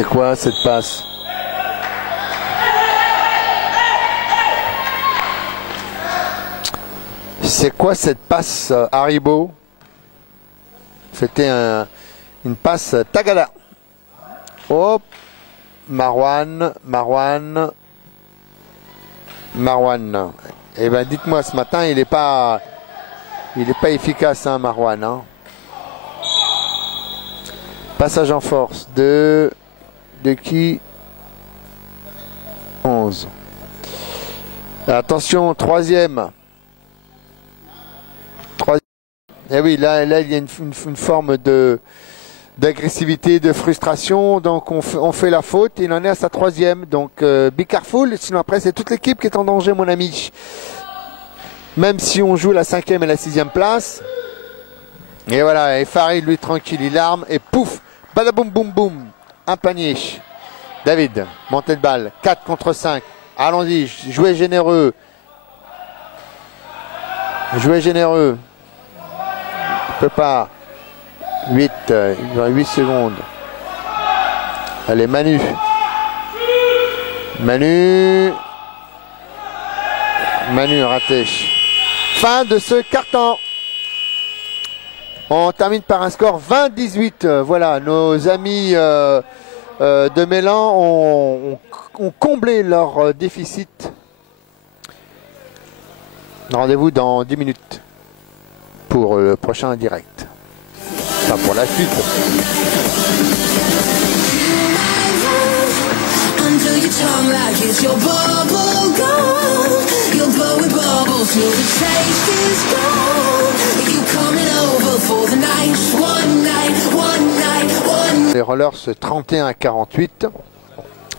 C'est quoi cette passe? C'est quoi cette passe Haribo? C'était une passe Tagada. Hop, Marwan. Eh ben dites-moi, ce matin il est pas efficace, hein, Marwan. Hein. Passage en force de qui? 11. Attention, troisième. Et oui, là il y a une forme d'agressivité, de frustration. Donc on fait la faute. Il en est à sa troisième. Donc be careful. Sinon après c'est toute l'équipe qui est en danger, mon ami. Même si on joue la 5e et la 6e place. Et voilà, et Farid lui tranquille, il arme et pouf, badaboum boum boum, un panier. David, montée de balle, 4 contre 5. Allons-y, jouez généreux. Jouez généreux. On peut pas. 8, il y aura 8 secondes. Allez, Manu, raté. Fin de ce carton. On termine par un score 20-18. Voilà, nos amis de Mélan ont comblé leur déficit. Rendez-vous dans 10 minutes pour le prochain direct. Enfin, pour la suite. Les Rollers 31-48,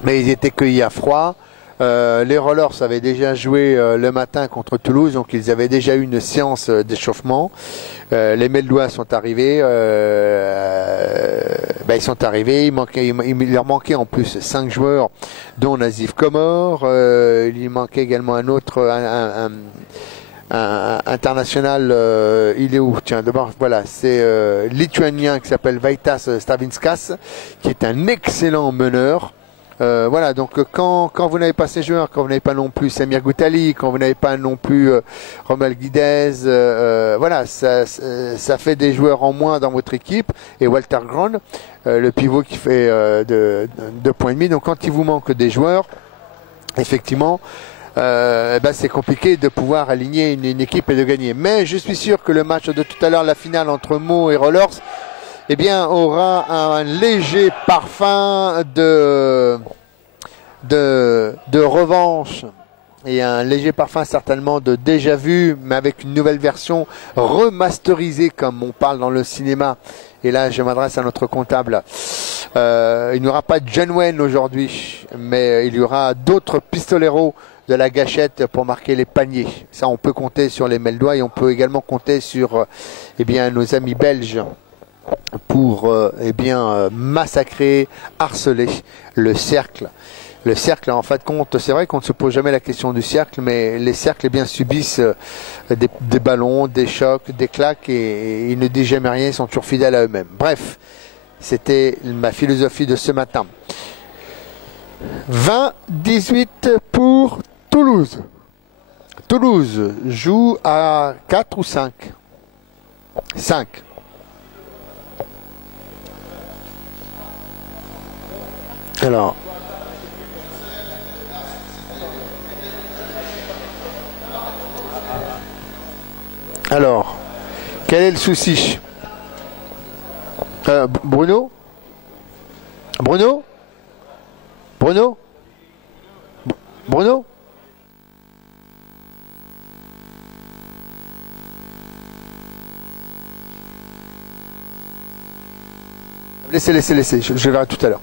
mais ils étaient cueillis à froid. Les Rollers avaient déjà joué le matin contre Toulouse, donc ils avaient déjà eu une séance d'échauffement. Les Meldois sont arrivés, ils sont arrivés. Il leur manquait en plus 5 joueurs, dont Nazif Komor. Il manquait également un autre, un international. Il est où? Tiens, d'abord, voilà, c'est lituanien qui s'appelle Vaitas Stavinskas, qui est un excellent meneur. Voilà, donc quand vous n'avez pas ces joueurs, quand vous n'avez pas non plus Samir Goutali, quand vous n'avez pas non plus Romuald Guidez, voilà, ça fait des joueurs en moins dans votre équipe. Et Walter Grön, le pivot qui fait 2,5 points. Donc quand il vous manque des joueurs, effectivement, c'est compliqué de pouvoir aligner une équipe et de gagner. Mais je suis sûr que le match de tout à l'heure, la finale entre Meaux et Rollers, eh bien, aura un léger parfum de revanche et un léger parfum certainement de déjà vu, mais avec une nouvelle version remasterisée comme on parle dans le cinéma. Et là, je m'adresse à notre comptable. Il n'y aura pas de John Wayne aujourd'hui, mais il y aura d'autres pistoleros de la gâchette pour marquer les paniers. Ça, on peut compter sur les Meldois et on peut également compter sur nos amis belges pour massacrer, harceler le cercle. Le cercle, en fait, compte. C'est vrai qu'on ne se pose jamais la question du cercle, mais les cercles subissent des ballons, des chocs, des claques et ils ne disent jamais rien, ils sont toujours fidèles à eux-mêmes. Bref, c'était ma philosophie de ce matin. 20-18 pour Toulouse. Toulouse joue à 4 ou 5 5. Alors, quel est le souci? Bruno? Laissez, je verrai tout à l'heure.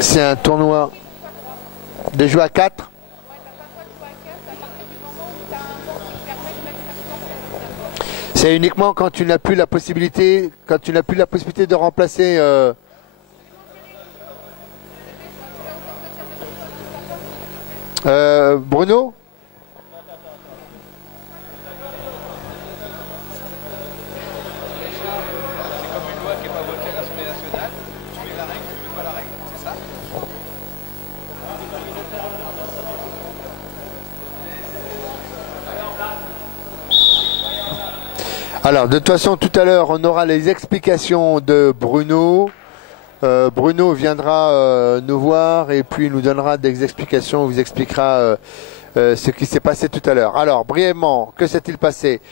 C'est un tournoi de jouer à 4. C'est uniquement quand tu n'as plus la possibilité, de remplacer. Bruno? Alors, de toute façon, tout à l'heure, on aura les explications de Bruno. Bruno viendra nous voir et puis nous donnera des explications, vous expliquera ce qui s'est passé tout à l'heure. Alors, brièvement, que s'est-il passé?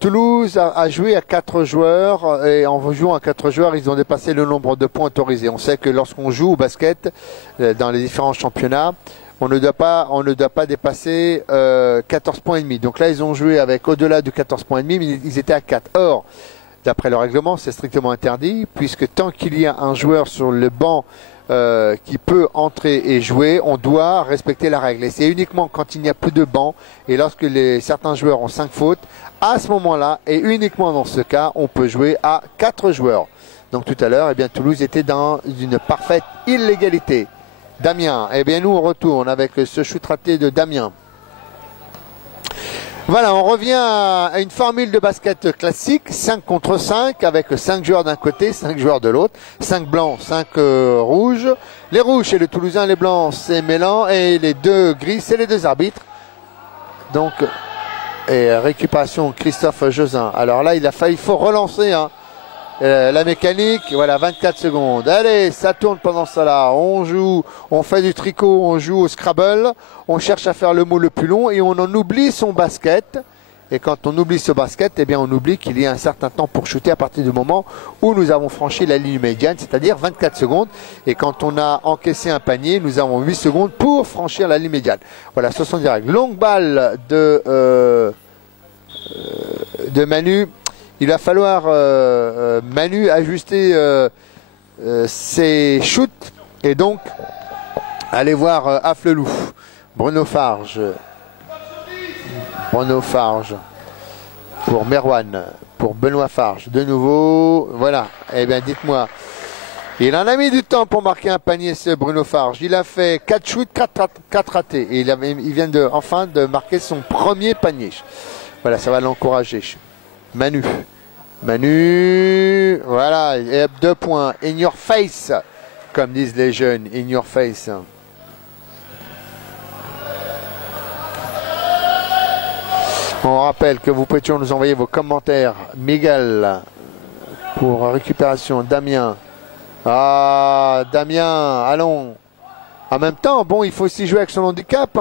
Toulouse a joué à 4 joueurs et en jouant à 4 joueurs, ils ont dépassé le nombre de points autorisés. On sait que lorsqu'on joue au basket, dans les différents championnats, on ne doit pas dépasser 14 points et demi. Donc là, ils ont joué avec au-delà de 14 points et demi, mais ils étaient à 4. Or, d'après le règlement, c'est strictement interdit, puisque tant qu'il y a un joueur sur le banc qui peut entrer et jouer, on doit respecter la règle. Et c'est uniquement quand il n'y a plus de banc et lorsque certains joueurs ont 5 fautes, à ce moment-là, et uniquement dans ce cas, on peut jouer à 4 joueurs. Donc tout à l'heure, eh bien, Toulouse était dans une parfaite illégalité. Damien, eh bien nous on retourne avec ce shoot raté de Damien. Voilà, on revient à une formule de basket classique, 5 contre 5, avec 5 joueurs d'un côté, 5 joueurs de l'autre, 5 blancs, 5 rouges. Les rouges c'est le Toulousain, les blancs c'est Mélan, et les 2 gris c'est les 2 arbitres. Donc, et récupération Christophe Josin. Alors là, il faut relancer la mécanique, voilà, 24 secondes. Allez, ça tourne pendant cela. On joue, on fait du tricot, on joue au Scrabble, on cherche à faire le mot le plus long et on en oublie son basket. Et quand on oublie ce basket, eh bien, on oublie qu'il y a un certain temps pour shooter à partir du moment où nous avons franchi la ligne médiane, c'est-à-dire 24 secondes. Et quand on a encaissé un panier, nous avons 8 secondes pour franchir la ligne médiane. Voilà, ce sont des règles. Longue balle de Manu. Il va falloir Manu ajuster ses shoots et donc aller voir Afflelou. Bruno Farge pour Merwan, pour Benoît Farge. De nouveau, voilà. Eh bien, dites-moi. Il en a mis du temps pour marquer un panier, ce Bruno Farge. Il a fait 4 shoots, 4 ratés. Et il vient enfin de marquer son premier panier. Voilà, ça va l'encourager. Manu, voilà, 2 points. In your face, comme disent les jeunes. In your face. On rappelle que vous pouvez toujours nous envoyer vos commentaires. Miguel, pour récupération. Damien. Ah, Damien, allons. En même temps, bon, il faut aussi jouer avec son handicap.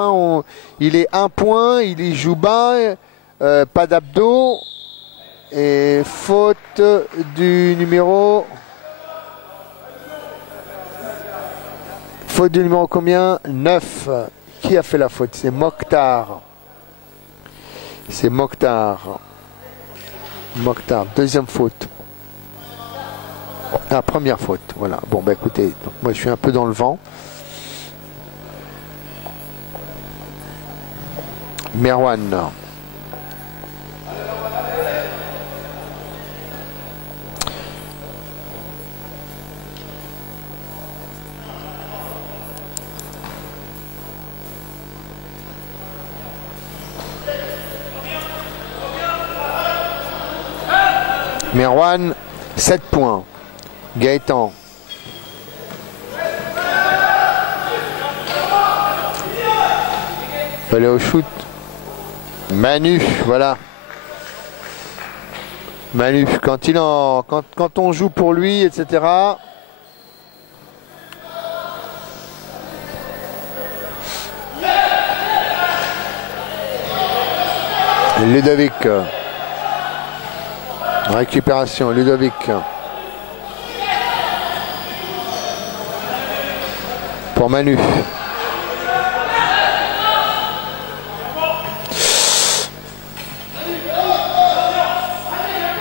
Il est 1 point, il y joue bas, pas d'abdos. Et faute du numéro... Faute du numéro combien? 9. Qui a fait la faute? C'est Mokhtar. C'est Mokhtar. Deuxième faute. Ah, première faute. Voilà. Bon, bah écoutez, donc moi je suis un peu dans le vent. Merwan. Merwan, 7 points. Gaëtan. Aller au shoot. Manu, voilà. Manu, quand on joue pour lui, etc. Ludovic. Récupération, Ludovic. Pour Manu.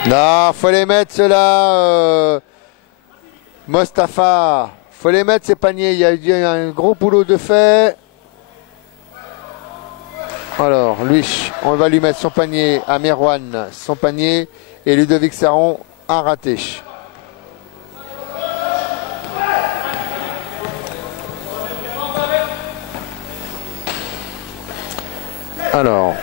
Non, faut les mettre ceux-là. Mostafa. Faut les mettre ces paniers. Il y a un gros boulot de fait. Alors, lui, on va lui mettre son panier à Merwan, son panier, et Ludovic Saron, un raté. Alors,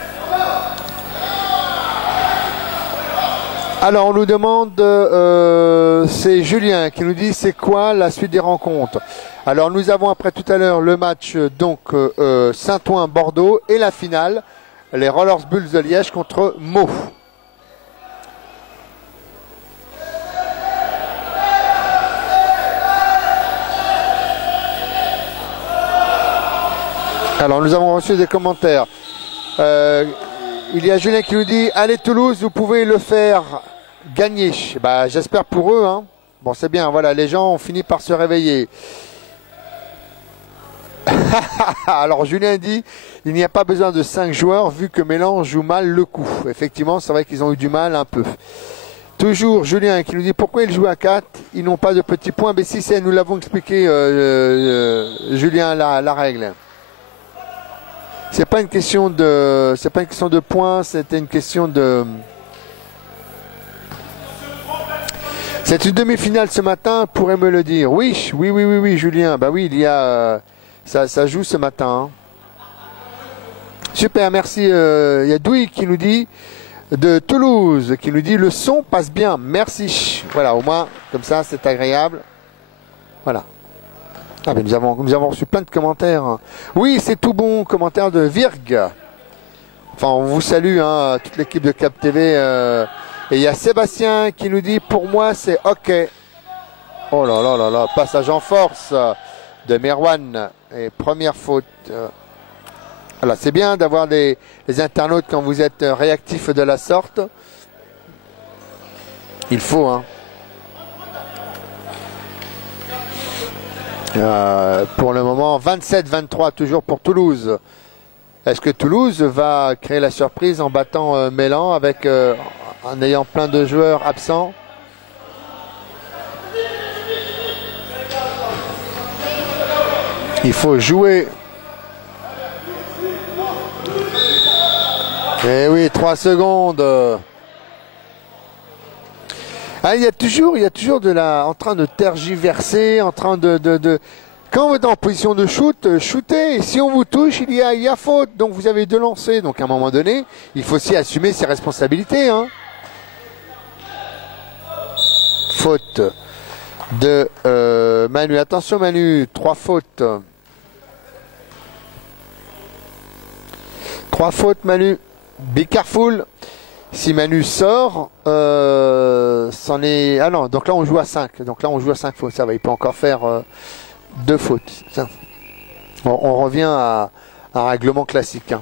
on nous demande, c'est Julien qui nous dit c'est quoi la suite des rencontres. Alors nous avons après tout à l'heure le match donc Saint-Ouen-Bordeaux et la finale, les Rollers Bulls de Liège contre Meaux. Alors nous avons reçu des commentaires. Il y a Julien qui nous dit allez Toulouse, vous pouvez le faire gagner. Bah, j'espère pour eux. Hein. Bon, c'est bien, voilà, les gens ont fini par se réveiller. Alors Julien dit il n'y a pas besoin de 5 joueurs vu que Mélan joue mal le coup. Effectivement, c'est vrai qu'ils ont eu du mal un peu. Toujours Julien qui nous dit pourquoi ils jouent à 4, ils n'ont pas de petits points. Mais si nous l'avons expliqué Julien la règle. C'est pas une question de points, c'était une question de. C'est une demi-finale ce matin, pourrait me le dire. Oui, Julien. Bah oui, il y a ça joue ce matin. Hein. Super, merci. Il y a Douy qui nous dit de Toulouse, qui nous dit le son passe bien. Merci. Voilà, au moins comme ça, c'est agréable. Voilà. Ah, mais nous avons reçu plein de commentaires. Oui, c'est tout bon, commentaire de Virg. Enfin, on vous salue, hein, toute l'équipe de Cap TV. Et il y a Sébastien qui nous dit, pour moi, c'est OK. Oh là là là là, passage en force de Merwan. Et première faute. Voilà, c'est bien d'avoir des internautes quand vous êtes réactifs de la sorte. Il faut, hein. Pour le moment, 27-23 toujours pour Toulouse. Est-ce que Toulouse va créer la surprise en battant Mélan avec en ayant plein de joueurs absents? Il faut jouer. Eh oui, 3 secondes. Ah, il y a toujours en train de tergiverser, en train de... Quand vous êtes en position de shoot, shootez. Si on vous touche, il y a faute. Donc vous avez 2 lancers. Donc à un moment donné, il faut aussi assumer ses responsabilités. Hein. Faute de Manu. Attention Manu, 3 fautes. 3 fautes Manu. Be careful. Si Manu sort, c'en est... Ah non, donc là on joue à 5. Donc là on joue à 5 fautes. Ça va, il peut encore faire 2 fautes. Ça. Bon, on revient à un règlement classique. Hein.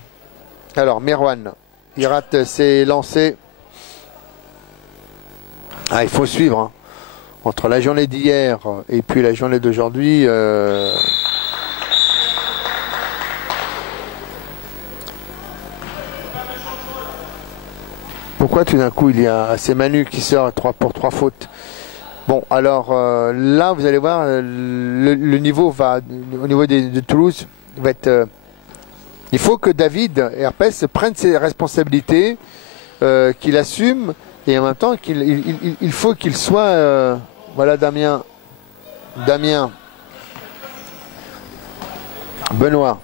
Alors, Merwan, il rate ses lancers. Ah, il faut suivre. Hein. Entre la journée d'hier et puis la journée d'aujourd'hui... Pourquoi tout d'un coup il y a c'est Manu qui sort pour 3 fautes. Bon alors là vous allez voir le niveau va au niveau de Toulouse va être il faut que David Herpès prenne ses responsabilités, qu'il assume et en même temps il faut qu'il soit voilà Damien Benoît.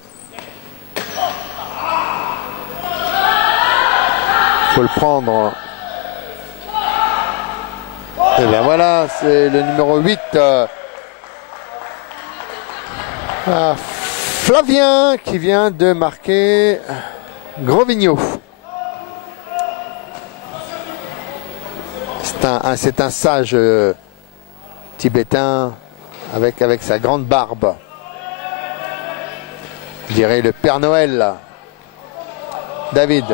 Faut le prendre. Et bien voilà, c'est le numéro 8. Flavien qui vient de marquer Grovigno. C'est un sage tibétain avec sa grande barbe. Je dirais le Père Noël. David.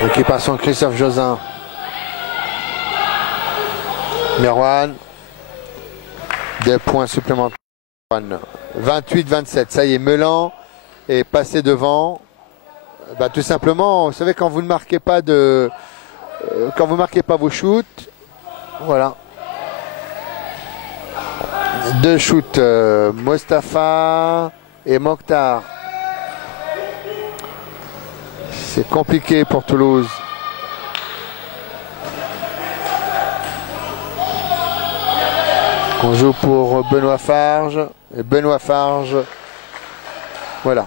Récupération Christophe Josin. Merwan. 2 points supplémentaires. 28-27. Ça y est, Mélan est passé devant. Bah, tout simplement, vous savez, quand vous ne marquez pas quand vous marquez pas vos shoots, voilà. 2 shoots, Mostafa et Mokhtar. C'est compliqué pour Toulouse. On joue pour Benoît Farge. Et Benoît Farge, voilà,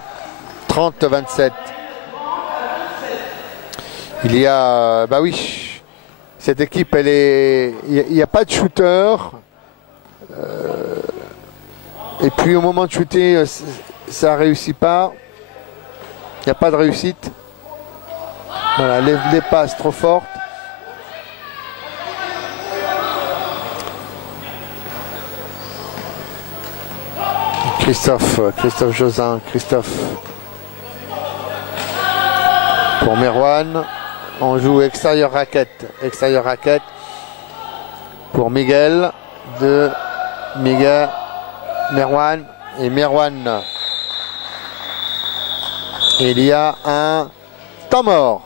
30-27. Il y a, bah oui, cette équipe, il n'y a pas de shooter. Et puis au moment de shooter, ça réussit pas. Il n'y a pas de réussite. Voilà, les passes trop fortes. Christophe Josin, pour Merwan. On joue extérieur raquette pour Miguel, Merwan et Merwan. Et il y a un temps mort.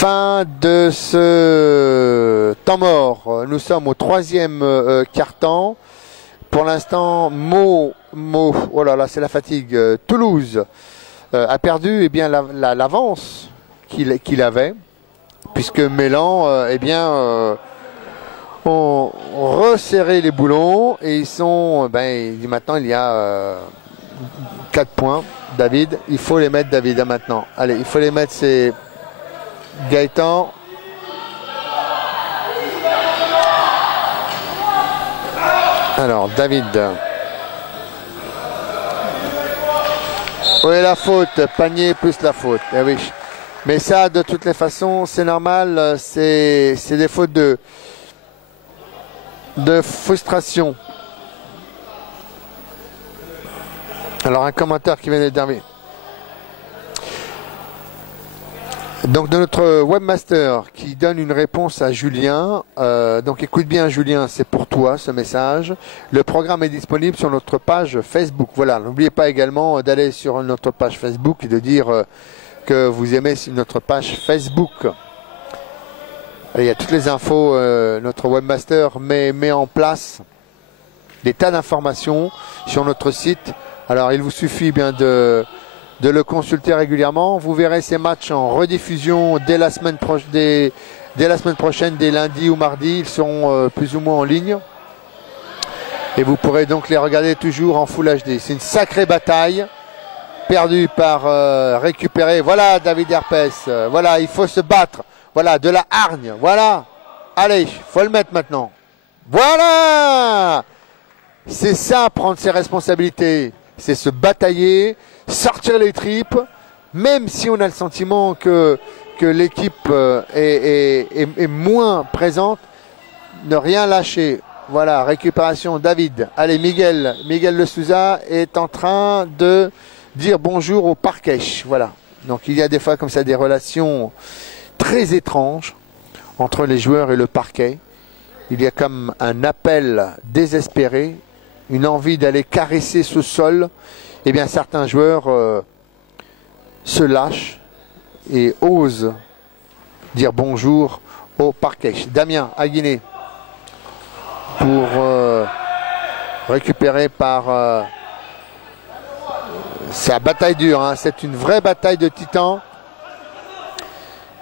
Fin de ce temps mort. Nous sommes au troisième quart-temps. Pour l'instant, oh là là, c'est la fatigue. Toulouse a perdu l'avance qu'il avait, puisque Mélan ont resserré les boulons et ils sont. Maintenant, il y a 4 points. David, il faut les mettre, David, maintenant. Allez, il faut les mettre, c'est Gaëtan. Alors, David. Où est la faute? Panier plus la faute. Eh oui. Mais ça, de toutes les façons, c'est normal. C'est des fautes de frustration. Alors, un commentaire qui vient d'être terminé. Donc de notre webmaster qui donne une réponse à Julien. Donc écoute bien Julien, c'est pour toi ce message. Le programme est disponible sur notre page Facebook. Voilà, n'oubliez pas également d'aller sur notre page Facebook et de dire que vous aimez notre page Facebook. Il y a toutes les infos, notre webmaster met en place des tas d'informations sur notre site. Alors il vous suffit bien de le consulter régulièrement. Vous verrez ces matchs en rediffusion dès la semaine prochaine, dès lundi ou mardi. Ils seront plus ou moins en ligne. Et vous pourrez donc les regarder toujours en Full HD. C'est une sacrée bataille, perdue par récupérée. Voilà David Herpès. Voilà, il faut se battre. Voilà, de la hargne. Voilà. Allez, faut le mettre maintenant. Voilà. C'est ça, prendre ses responsabilités. C'est se batailler, sortir les tripes, même si on a le sentiment que l'équipe est moins présente, ne rien lâcher. Voilà, récupération David. Allez, Miguel Le Souza est en train de dire bonjour au parquet. Voilà. Donc il y a des fois comme ça des relations très étranges entre les joueurs et le parquet. Il y a comme un appel désespéré, une envie d'aller caresser ce sol. Eh bien, certains joueurs se lâchent et osent dire bonjour au parquet. Damien Aguiné pour récupérer par... c'est la bataille dure, hein. C'est une vraie bataille de titans.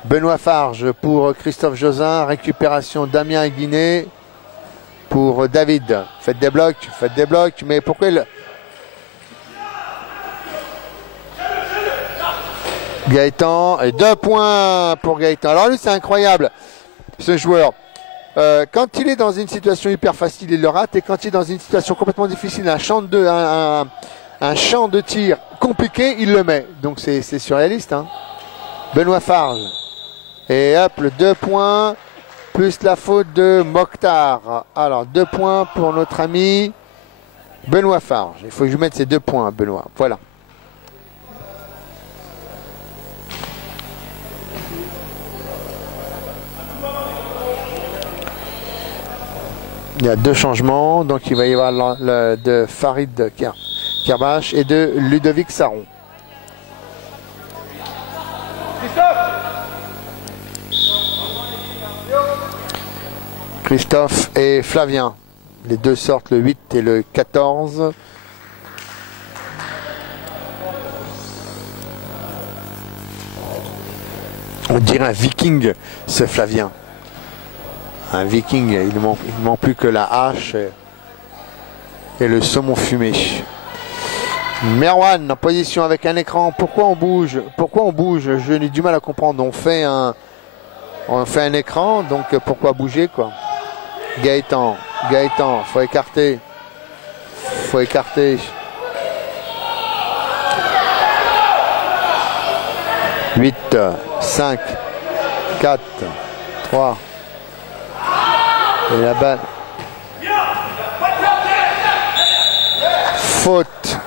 Benoît Farge pour Christophe Josin, récupération Damien Aguiné pour David. Faites des blocs, mais pourquoi Gaëtan, et 2 points pour Gaëtan. Alors lui c'est incroyable, ce joueur. Quand il est dans une situation hyper facile, il le rate. Et quand il est dans une situation complètement difficile, un champ de tir compliqué, il le met. Donc c'est surréaliste. Hein. Benoît Farge. Et hop, le 2 points, plus la faute de Mokhtar. Alors, 2 points pour notre ami Benoît Farge. Il faut que je mette ces 2 points, Benoît. Voilà. Il y a 2 changements, donc il va y avoir de Farid Kerbash et de Ludovic Saron. Christophe et Flavien. Les deux sortent le 8 et le 14. On dirait un viking, ce Flavien. Un viking, il ne manque plus que la hache et le saumon fumé. Merwan en position avec un écran. Pourquoi on bouge? Pourquoi on bouge? Je n'ai du mal à comprendre. On fait un écran, donc pourquoi bouger quoi? Gaëtan, faut écarter. Faut écarter. 8, 5, 4, 3. Et la balle. Faute.